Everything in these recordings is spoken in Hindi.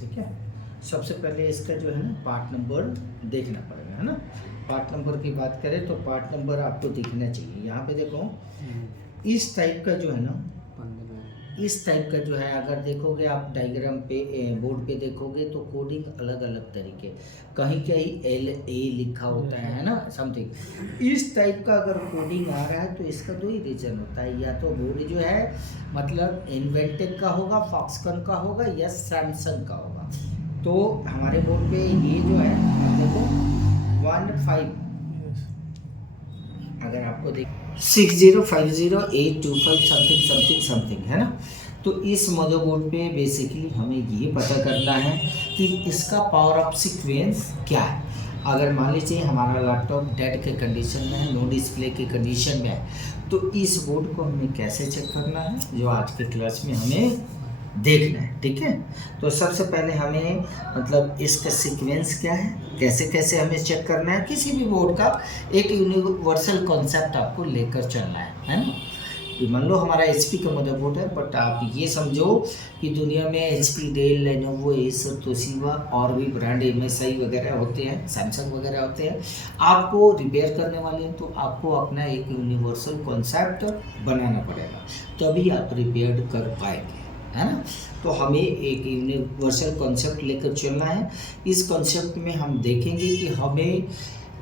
ठीक है। सबसे पहले इसका जो है ना पार्ट नंबर देखना पड़ेगा, है ना। पार्ट नंबर की बात करें तो पार्ट नंबर आपको दिखना चाहिए। यहाँ पे देखो इस टाइप का जो है ना, इस टाइप का जो है अगर देखोगे आप डायग्राम पे बोर्ड पे देखोगे तो कोडिंग अलग अलग तरीके, कहीं कहीं एल ए लिखा होता है ना समथिंग। इस टाइप का अगर कोडिंग आ रहा है तो इसका दो ही रीजन होता है, या तो बोर्ड जो है मतलब इन्वेंटेक का होगा, फॉक्सकॉन का होगा या सैमसंग का होगा। तो हमारे बोर्ड पे ये जो है देखो 15 अगर आपको देख 6050 825 समथिंग समथिंग समथिंग है ना। तो इस मदरबोर्ड पे बेसिकली हमें ये पता करना है कि इसका पावर ऑफ सीक्वेंस क्या है। अगर मान लीजिए हमारा लैपटॉप डेड के कंडीशन में है, नो डिस्प्ले के कंडीशन में है, तो इस बोर्ड को हमें कैसे चेक करना है जो आज के क्लास में हमें देखना है। ठीक है। तो सबसे पहले हमें मतलब इसका सीक्वेंस क्या है, कैसे कैसे हमें चेक करना है। किसी भी बोर्ड का एक यूनिवर्सल कॉन्सेप्ट आपको लेकर चलना है ना। कि मान लो हमारा HP का मदरबोर्ड है, बट आप ये समझो कि दुनिया में HP, Dell, Lenovo, Acer, Toshiba और भी ब्रांड MSI वगैरह होते हैं, सैमसंग वगैरह होते हैं। आपको रिपेयर करने वाले हैं तो आपको अपना एक यूनिवर्सल कॉन्सेप्ट बनाना पड़ेगा, तभी आप रिपेयर कर पाएंगे, है ना। तो हमें एक यूनिवर्सल कॉन्सेप्ट लेकर चलना है। इस कॉन्सेप्ट में हम देखेंगे कि हमें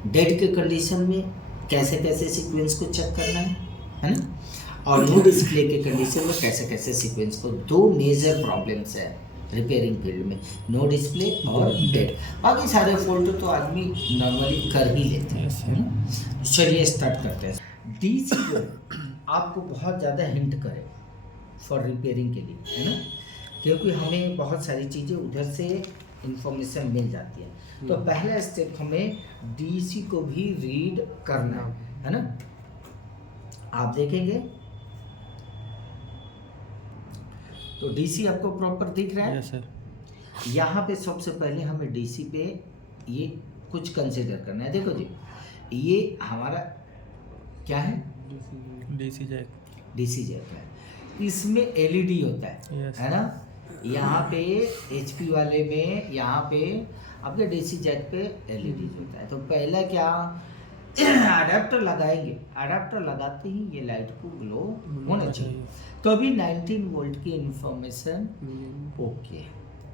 डेड के कंडीशन में कैसे कैसे सीक्वेंस को चेक करना है ना, और नो डिस्प्ले के कंडीशन में कैसे कैसे सीक्वेंस को। दो मेजर प्रॉब्लम्स है रिपेयरिंग फील्ड में, नो डिस्प्ले और डेड। बाकी सारे फॉल्ट तो आदमी नॉर्मली कर ही लेते हैं। चलिए स्टार्ट करते हैं। DC जो आपको बहुत ज़्यादा हिंट करे फॉर रिपेयरिंग के लिए, है ना, क्योंकि हमें बहुत सारी चीज़ें उधर से इंफॉर्मेशन मिल जाती है। तो पहला स्टेप हमें DC को भी रीड करना है ना। आप देखेंगे तो DC आपको प्रॉपर दिख रहा है। Yes sir. यहाँ पे सबसे पहले हमें DC पे ये कुछ कंसिडर करना है। देखो जी, ये हमारा क्या है, DC जैक। DC जैक है। इसमें LED होता है, Yes. है ना। यहाँ पे HP वाले में यहाँ पे आपके DC जैक पे LED होता है। तो पहला क्या अडेप्टर लगाएंगे, अडेप्टर लगाते ही ये लाइट को ग्लो होना चाहिए, तभी 19 वोल्ट की इंफॉर्मेशन ओके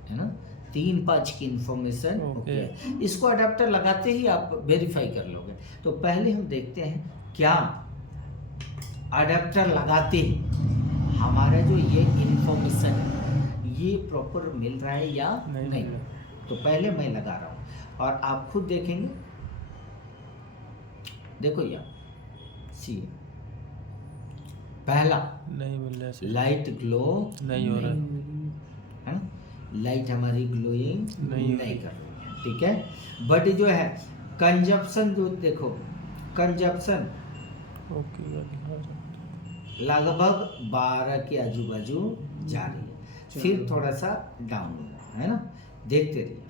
है ना, 3-5 की इंफॉर्मेशन ओके। इसको अडेप्टर लगाते ही आप वेरीफाई कर लोगे। तो पहले हम देखते हैं क्या अडेप्टर लगाते ही हमारा जो ये इंफॉर्मेशन है ये प्रॉपर मिल रहा है या नहीं। तो पहले मैं लगा रहा हूँ और आप खुद देखेंगे। देखो यार सी पहला नहीं मिल रहा है, लाइट ग्लो नहीं हो रहा है ना, लाइट हमारी ग्लोइंग नहीं कर रही है। ठीक है। बट जो है कंजप्शन जो देखो, कंजप्शन लगभग 12 के आजू बाजू जा रही है, फिर थोड़ा सा डाउन हो रहा है ना। देखते रहिए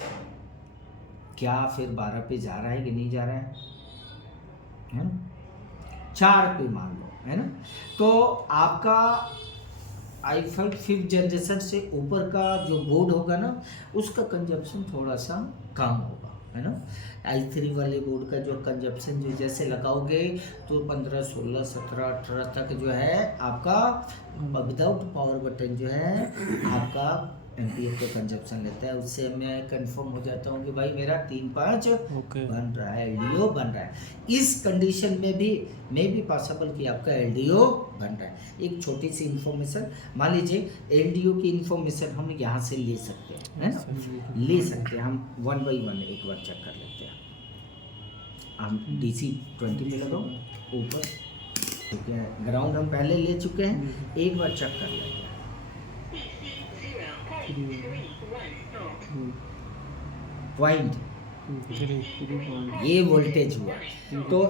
क्या फिर 12 पे जा रहा है कि नहीं जा रहा है ना। 4 पे मान लो, है ना। तो आपका i5 5th जनरेशन से ऊपर का जो बोर्ड होगा ना उसका कंजप्शन थोड़ा सा कम होगा, है ना। i3 वाले बोर्ड का जो कंजप्शन जो जैसे लगाओगे तो 15, 16, 17, 18 तक जो है आपका विदाउट पावर बटन जो है आपका एम्पियर का कंजप्शन लेता है। उससे मैं कंफर्म हो जाता हूँ कि भाई मेरा 3-5 बन रहा है, LDO बन रहा है। इस कंडीशन में भी मे भी पॉसिबल कि आपका LDO बन रहा है। एक छोटी सी इंफॉर्मेशन मान लीजिए, LDO की इंफॉर्मेशन हम यहाँ से ले सकते हैं, है ना, ले सकते हैं। हम 1 by 1 एक बार चेक कर लेते हैं। हम DC 20 में लगाओ ऊपर, ठीक है। ग्राउंड हम पहले ले चुके हैं, एक बार चेक कर लेते हैं। पॉइंट ये वोल्टेज हुआ तो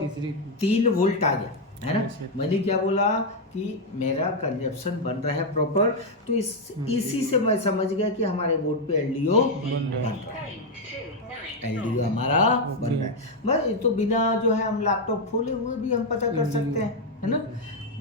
3 वोल्ट आ गया, है ना। मैंने क्या बोला कि मेरा कंजप्शन बन रहा है प्रॉपर, तो इसी से मैं समझ गया कि हमारे बोर्ड पे LDO बन रहा है, LDO हमारा बन रहा है। बस ये तो बिना जो है हम लैपटॉप खोले हुए भी हम पता कर सकते हैं, है ना।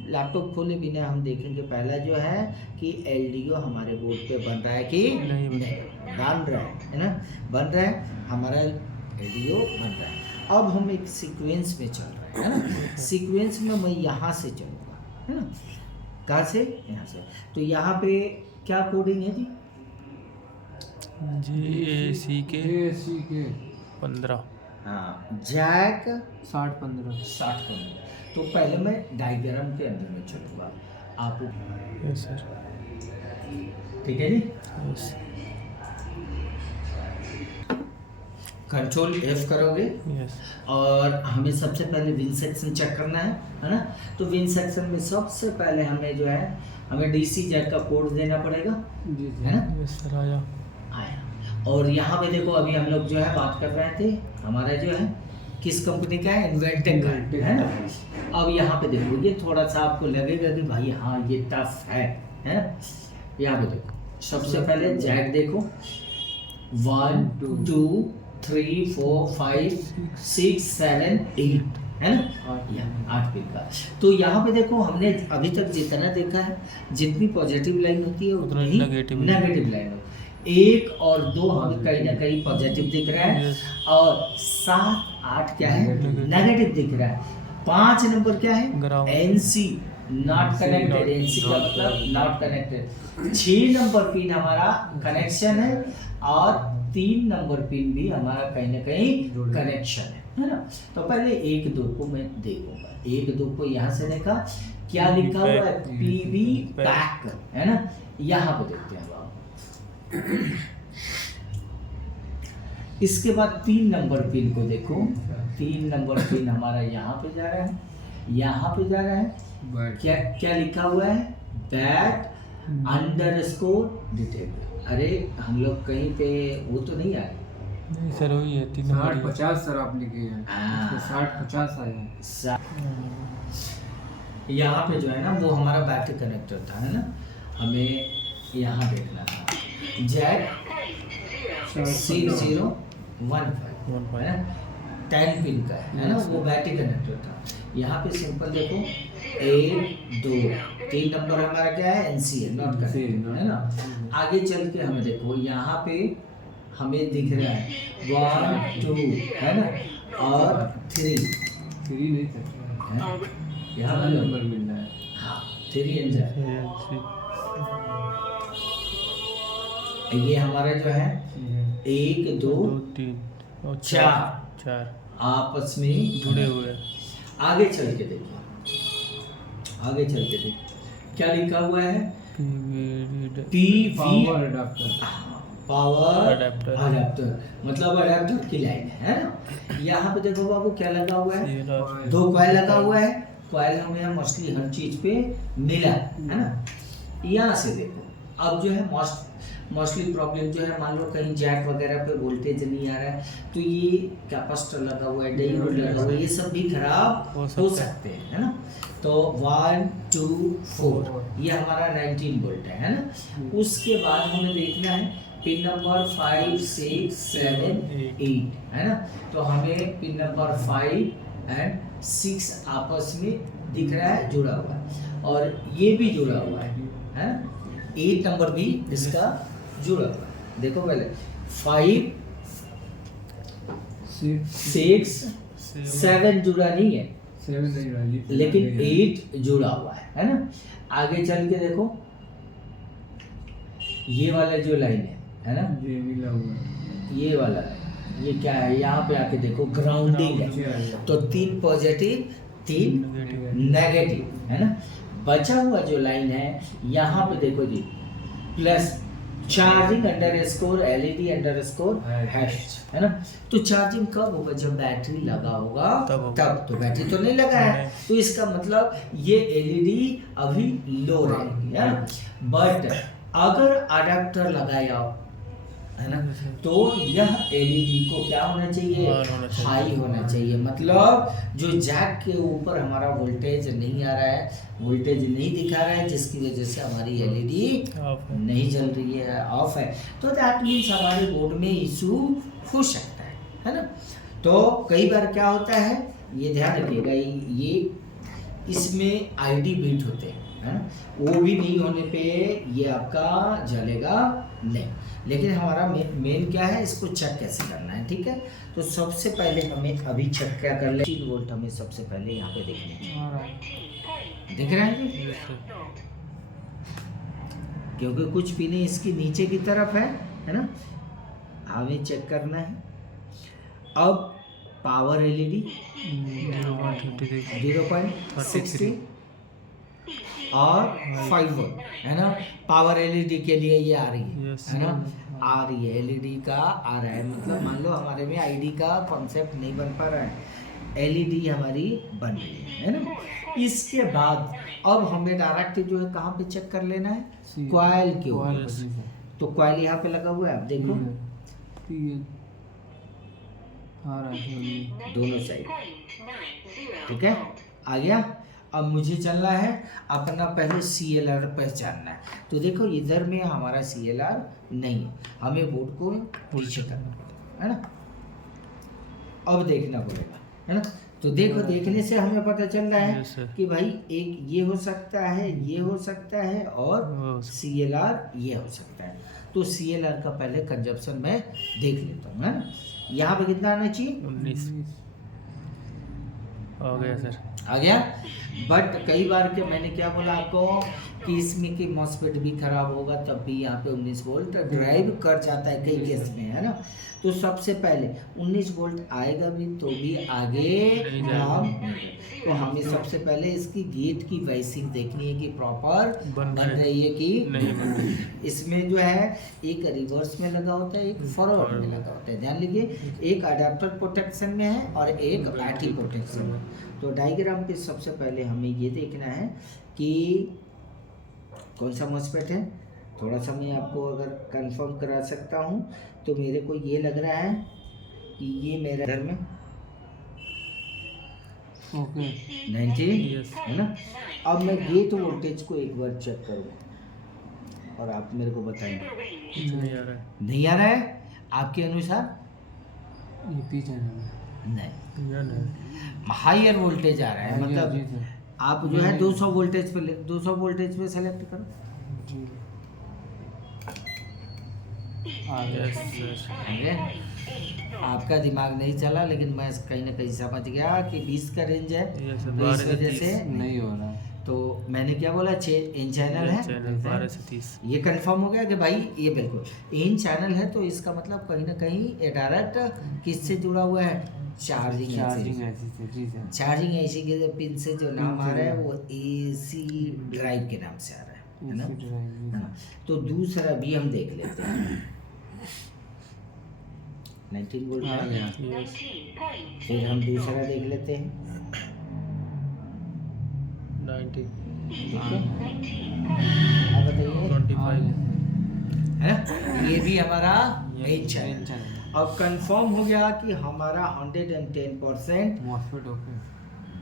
लैपटॉप खोले बिना हम देखेंगे पहला जो है कि LDO हमारे बोर्ड पे बन रहा है कि नहीं। बन रहा है ना, बन रहा है हमारा एलडीओ बन रहा है। अब हम एक सीक्वेंस में चल रहे हैं, है ना। सीक्वेंस में मैं यहाँ से चलूँगा, है ना, कहाँ से, यहाँ से। तो यहाँ पे क्या कोडिंग है जी, JACK 15। हाँ, जैक 60-15। 60-15। तो पहले मैं डायग्राम के अंदर में चलूँगा, आप यस सर। ठीक है जी। यस कंट्रोल F करोगे यस। और हमें सबसे पहले विन सेक्शन चेक करना है ना। तो विन सेक्शन में सबसे पहले हमें जो है हमें DC जैक का कोड देना पड़ेगा, जी है ना। यस सर आया। आया। और यहाँ पे देखो अभी हम लोग जो है बात कर रहे थे, हमारा जो है किस कंपनी का है, इन्वेंटेक का है ना। अब यहाँ पे देखो ये थोड़ा सा आपको लगेगा कि भाई हाँ ये टफ है ना। यहाँ पे देखो सबसे पहले जैक देखो 1 2 3 4 5 6 7 8 है ना, 8 पिन का। तो यहाँ पे देखो हमने अभी तक जितना देखा है, जितनी पॉजिटिव लाइन होती है उतनी ही नेगेटिव लाइन होती है। 1 और 2 हमें कहीं ना कहीं पॉजिटिव दिख रहा है, और 7 8 क्या है, नेगेटिव दिख रहा है। 5 नंबर क्या है, Ground. NC not connected, NC का मतलब नॉट कनेक्टेड। 6 नंबर पिन हमारा कनेक्शन है, और 3 नंबर पिन भी हमारा कहीं ना कहीं कनेक्शन है ना। तो पहले 1 2 को मैं देखूंगा, 1 2 को यहाँ से देखा क्या लिखा हुआ है, PB पैक है ना। यहाँ पे देखते हैं आप। इसके बाद 3 नंबर पिन को देखो, 3 नंबर पिन हमारा यहाँ पे जा रहा है, यहाँ पे जा रहा है। क्या क्या लिखा हुआ है, बैट अंडरस्कोर डिटेक्ट। अरे हम लोग कहीं पे वो तो नहीं आए, नहीं सर वही है 3 नंबर। 60-50 सर आप लिखे हैं, 60-50 आए हैं। यहाँ पे जो है ना वो हमारा बैटरी कनेक्टर था, है ना। हमें यहाँ देखना था जैक 6015 है ना, 10 पिन का है ना, वो बैटरी कनेक्टर था। यहाँ पे सिंपल देखो 1 2 3 नंबर हमारा क्या है, NC है, नॉट कनेक्टेड है ना। आगे चल के हमें देखो यहाँ पे हमें दिख रहा है 1 2 है ना, और 3 नहीं सकता है, यहाँ पे नंबर मिल रहा है। हाँ 3 एंजर। ये हमारा जो है 1 2 3 और 4 आपस में जुड़े हुए हैं। आगे चल के देखिए, आगे चल के देखिए क्या लिखा हुआ है, PV power adapter. Power adapter. Adapter मतलब अडेप्टर की लाइन है ना। यहाँ पे देखो बाबू क्या लगा हुआ है, ये 2 कॉइल लगा हुआ है। कॉइल हमें मोस्टली हर चीज पे मिला है ना। यहाँ से देखो अब जो है मोस्टली प्रॉब्लम जो है, मान लो कहीं जैक वगैरह पे वोल्टेज नहीं आ रहा है, तो ये कैपेसिटर लगा हुआ है, डायोड लगा हुआ है, ये सब भी खराब हो सकते हैं, है ना। तो 1 2 4 ये हमारा 19 वोल्ट है ना। उसके बाद हमें देखना है पिन नंबर 5 6 7 8 है ना। तो हमें पिन नंबर 5 एंड 6 आपस में दिख रहा है, जुड़ा हुआ है, और ये भी जुड़ा हुआ है ना। 8 नंबर भी इसका जुड़ा हुआ है। देखो पहले 5 6 7 जुड़ा नहीं है, 7 नहीं रहा, लेकिन 8 जुड़ा हुआ है ना। आगे चल के देखो ये वाला जो लाइन है ना, ये मिला हुआ है। ये वाला ये क्या है, यहाँ पे आके देखो ग्राउंडिंग है। तो 3 पॉजिटिव 3 नेगेटिव है ना। बचा हुआ जो लाइन है यहाँ पे देखो जी, plus charging underscore LED underscore hash है ना। तो चार्जिंग कब होगा, जब बैटरी लगा होगा तब। तो बैटरी तो नहीं लगा है, तो इसका मतलब ये LED अभी लो रहेगी है ना। बट अगर अडेप्टर लगाया है ना, तो यह LED को क्या होना चाहिए, हाई होना चाहिए। मतलब जो जैक के ऊपर हमारा वोल्टेज नहीं आ रहा है, वोल्टेज नहीं दिखा रहा है, जिसकी वजह से हमारी LED नहीं जल रही है, ऑफ है, तो दैट मीन्स हमारे बोर्ड में इशू हो सकता है ना। तो कई बार क्या होता है, ये ध्यान रखिएगा, ये इसमें ID बीट होते हैं है ना। वो भी नहीं होने पे ये आपका जलेगा नहीं। लेकिन हमारा मेन क्या है, इसको चेक कैसे करना है, ठीक है। तो सबसे पहले हमें अभी चेक क्या कर ले, 3 वोल्ट हमें सबसे पहले यहाँ पे देखना है। आ रहा है। दिख रहा है जी, यस सर। क्योंकि कुछ भी नहीं इसकी नीचे की तरफ है ना, हमें चेक करना है। अब पावर एलईडी 0.60 और 5 वोल्ट है ना। पावर एलईडी के लिए ये आ रही है, Yes, है ना, आ रही है, एलईडी का आ रहा है। मतलब मान लो हमारे में आईडी का कॉन्सेप्ट नहीं बन पा रहा है, एलईडी हमारी बन रही है ना। इसके बाद अब हमें डायरेक्ट जो है कहाँ पे चेक कर लेना है, कॉइल के ऊपर। Yes. तो कॉइल यहाँ पे लगा हुआ है, आप देखो आ रहा है दोनों साइड, ठीक है, आ गया। अब मुझे चलना है अपना पहले CLR पहचानना है। तो देखो इधर में हमारा CLR नहीं है, हमें बोर्ड को पीछे करना पड़ेगा, है ना। अब देखना पड़ेगा, है ना। तो देखो देखने से हमें पता चल रहा है Yes, sir. कि भाई एक ये हो सकता है, ये हो सकता है, और Oh, CLR ये हो सकता है। तो CLR का पहले कंजप्शन मैं देख लेता हूँ, है ना। यहाँ पे कितना आना चाहिए, 19 आ गया सर। आ गया। बट कई बार के मैंने क्या बोला आपको कि इसमें की मॉसफेट भी खराब होगा तब भी यहाँ पे 19 वोल्ट ड्राइव कर जाता है कई केस में, है ना। तो सबसे पहले 19 वोल्ट आएगा भी तो भी आगे नहीं काम जाएगा। तो हमें सबसे पहले इसकी गेट की वाइसिंग देखनी है कि प्रॉपर बन बन रही है कि नहीं बन रही। इसमें जो है एक रिवर्स में लगा होता है, एक फॉरवर्ड में लगा होता है, ध्यान लीजिए। एक अडेप्टर प्रोटेक्शन में है और एक बैटरी प्रोटेक्शन में। तो डायग्राम पे सबसे पहले हमें ये देखना है कि कौन सा मॉसफेट है। थोड़ा सा मैं आपको अगर कंफर्म करा सकता हूँ तो मेरे को ये लग रहा है कि ये मेरा घर में ओके 90 Yes. है ना। अब मैं गेट वोल्टेज को एक बार चेक करूँगा और आप मेरे को बताएंगे। कुछ नहीं आ रहा है। नहीं आ रहा है आपके अनुसार, ये पीछे है नहीं, या नहीं। हायर वोल्टेज आ रहा है। मतलब आप जो है 200 वोल्टेज पे 200 वोल्टेज पे सेलेक्ट करो। Yes sir. समझे? आपका दिमाग नहीं चला लेकिन मैं कहीं ना कहीं समझ गया कि 20 का रेंज है, Yes, तो 12 इस से वजह 30 से नहीं हो रहा है। तो मैंने क्या बोला, इन चैनल है, चैनल 12 से 30। ये कंफर्म हो गया कि भाई ये बिल्कुल इन चैनल है। तो इसका मतलब कहीं ना कहीं ये डायरेक्ट किससे जुड़ा हुआ है, चार्जिंग चार्जिंग ऐसी से जी सर। चार्जिंग ऐसी के पिन से जो नाम आ रहा है वो AC ड्राइव के नाम से आ रहा है ना, है ना। तो दूसरा भी हम देख लेते हैं, 19 वोल्ट आ गया। यस। फिर हम दूसरा देख लेते हैं, 90 ठीक है। अब बताइए, 25 है ना, ये भी हमारा मेन मेन चैनल। चैनल अब कंफर्म हो गया कि हमारा 110% मॉसफेट ओके।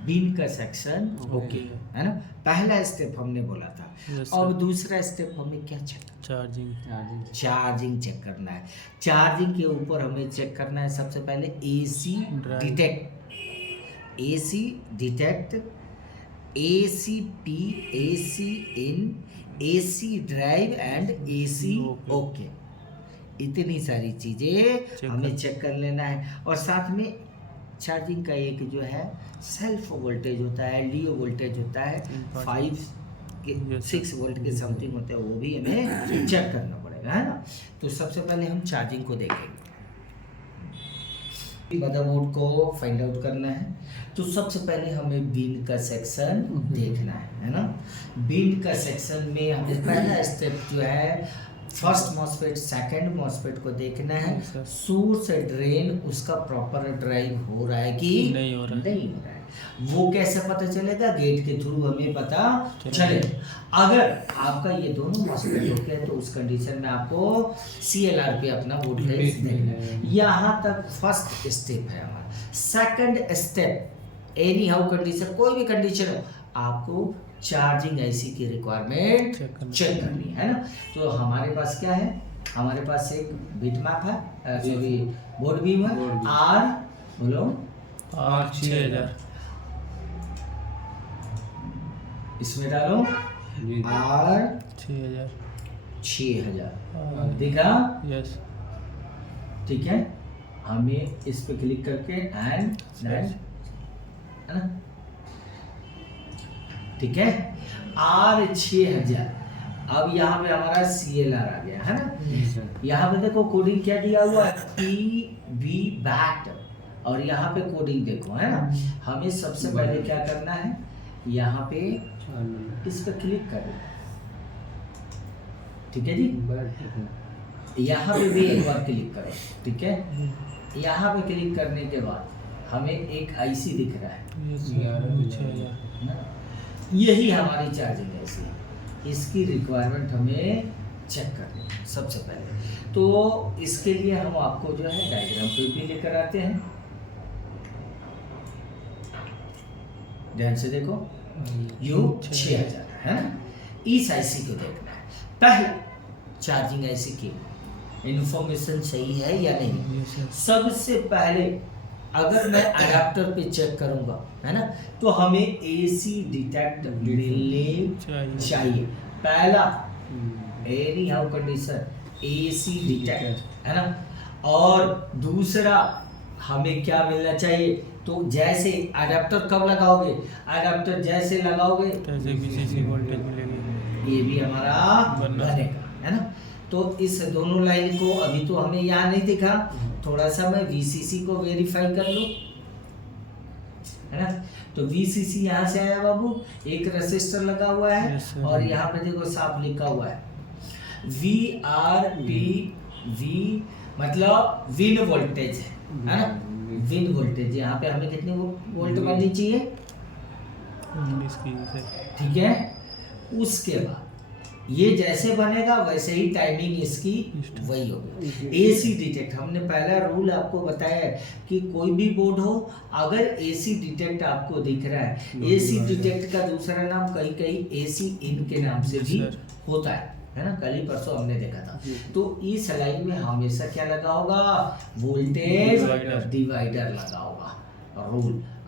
बीन का सेक्शन ओके। ओके है ना। पहला स्टेप हमने बोला था। Yes, अब sir. दूसरा स्टेप हमें क्या check, charging. Charging charging check करना है। चार्जिंग के ऊपर हमें चेक करना है सबसे पहले AC Drive. Detect, AC detect, AC P, AC in, AC drive and AC Okay. Okay. इतनी सारी चीज़ें Check हमें कर- चेक कर लेना है। और साथ में चार्जिंग का एक जो है सेल्फ वोल्टेज होता है, LDO वोल्टेज होता है, 5 के Yes, 6 वोल्ट के समथिंग होते हैं, वो भी हमें चेक करना पड़ेगा, है ना। तो सबसे पहले हम चार्जिंग को देखेंगे, मदरबोर्ड को फाइंड आउट करना है। तो सबसे पहले हमें बीन का सेक्शन देखना है ना। बीन का सेक्शन में हमें पहला स्टेप जो है फर्स्ट मॉसफेट सेकंड मॉसफेट को देखना है, Yes, sir. सोर्स ड्रेन उसका प्रॉपर ड्राइव हो रहा है कि नहीं हो रहा है। नहीं हो रहा है। वो कैसे पता चलेगा, गेट के थ्रू हमें पता चलेगा। चलेगा। अगर आपका ये दोनों मॉसफेट हो गया तो उस कंडीशन में आपको CLR पे अपना वोल्टेज देखना है। यहाँ तक फर्स्ट स्टेप है हमारा। Second step any how condition, कोई भी कंडीशन हो, आपको चार्जिंग IC की रिक्वायरमेंट चेक करनी है ना। तो हमारे पास क्या है, हमारे पास एक बिट मैप है, सॉरी बोर्ड बीम है, बोर्ड बीम। R बोलो 6000। इसमें डालो जी और 6000 6000 दिखा। यस ठीक है, हमें इस पे क्लिक करके एंड है ना, ठीक है। आर 6000, अब यहाँ पे हमारा CLR आ गया है ना। यहाँ पे देखो कोडिंग क्या दिया हुआ है, PB बैट, और यहाँ पे कोडिंग देखो है ना। हमें सबसे पहले क्या करना है, यहाँ पे इस पे क्लिक करना है, ठीक है जी। यहाँ पे भी एक बार क्लिक करो, ठीक है। यहाँ पे क्लिक करने के बाद हमें एक IC दिख रहा है, यस 6000 ना? यही हमारी चार्जिंग IC है। इसकी रिक्वायरमेंट हमें चेक करनी है सबसे पहले। तो इसके लिए हम आपको जो है डायग्राम पे भी लेकर आते हैं, ध्यान से देखो। यू 6000 है ना, इस IC को देखना है। पहले चार्जिंग IC की इंफॉर्मेशन सही है या नहीं। यस सर सबसे पहले अगर मैं अडाप्टर पे चेक करूंगा है ना, तो हमें AC डिटेक्ट मिलने चाहिए। पहला any how condition AC detect है ना, और दूसरा हमें क्या मिलना चाहिए, तो जैसे अडाप्टर कब लगाओगे, अडाप्टर जैसे लगाओगे जैसे VCC वोल्टेज मिलेगी, ये भी हमारा बनेगा है ना। तो इस दोनों लाइन को अभी तो हमें यहाँ नहीं दिखा, थोड़ा सा मैं VCC को वेरीफाई कर लूँ है ना। तो VCC यहाँ से आया बाबू, एक रेसिस्टर लगा हुआ है, Yes, sir. और यहाँ पे देखो साफ लिखा हुआ है VRPV, मतलब विन वोल्टेज है ना, विन वोल्टेज। यहाँ पे हमें कितने वोल्ट बननी चाहिए, 19 की सर। ठीक है। उसके बाद ये जैसे बनेगा वैसे ही टाइमिंग इसकी वही होगी। AC डिटेक्ट, हमने पहला रूल आपको बताया है कि कोई भी बोर्ड हो, अगर AC डिटेक्ट आपको दिख रहा है, AC डिटेक्ट का दूसरा नाम कहीं कहीं AC इन के नाम से भी होता है ना। कल ही परसों हमने देखा था। तो इस लाइन में हमेशा क्या लगा होगा, वोल्टेज डिवाइडर लगा होगा।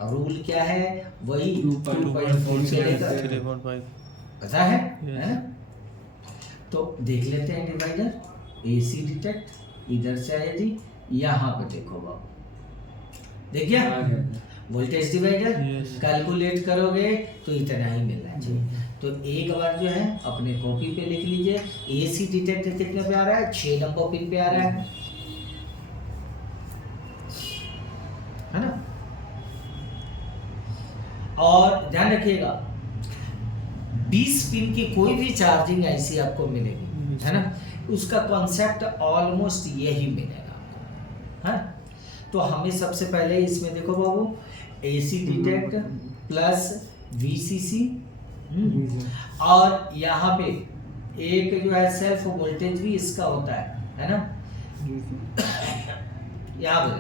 रूल क्या है, वही 2.4 से लेकर 3.5 पता है Yes. है ना। तो देख लेते हैं डिवाइडर, AC डिटेक्ट इधर से आया जी, यहाँ पे देखो बाबू, देखिए वोल्टेज डिवाइडर Yes. कैलकुलेट करोगे तो इतना ही मिलना चाहिए। तो एक बार जो है अपने कॉपी पे लिख लीजिए, AC डिटेक्ट कितने पे आ रहा है, 6 नंबर पिन पे आ रहा है ना। और ध्यान रखिएगा 20 पिन की कोई भी चार्जिंग IC आपको मिलेगी है ना, उसका कॉन्सेप्ट ऑलमोस्ट यही मिलेगा आपको है। तो हमें सबसे पहले इसमें देखो बाबू, AC डिटेक्ट प्लस VCC, और यहाँ पे एक जो है सेल्फ वोल्टेज भी इसका होता है ना। यहाँ पे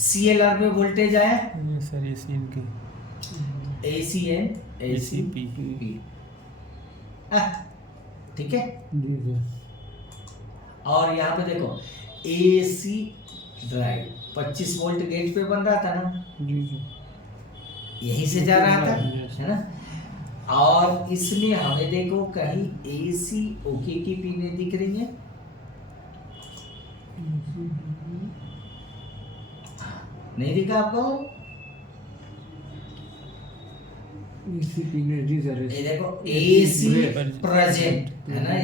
CLR में वोल्टेज आया, सर ये सीन की ACN ACP ठीक है। और यहाँ पे देखो AC ड्राइव 25 वोल्ट गेट पे बन रहा था ना, यहीं से जा रहा था है ना। और इसमें हमें देखो कहीं AC ओके की पिनें दिख रही हैं, नहीं दिखा आपको, ये देखो AC प्रेजेंट है ना।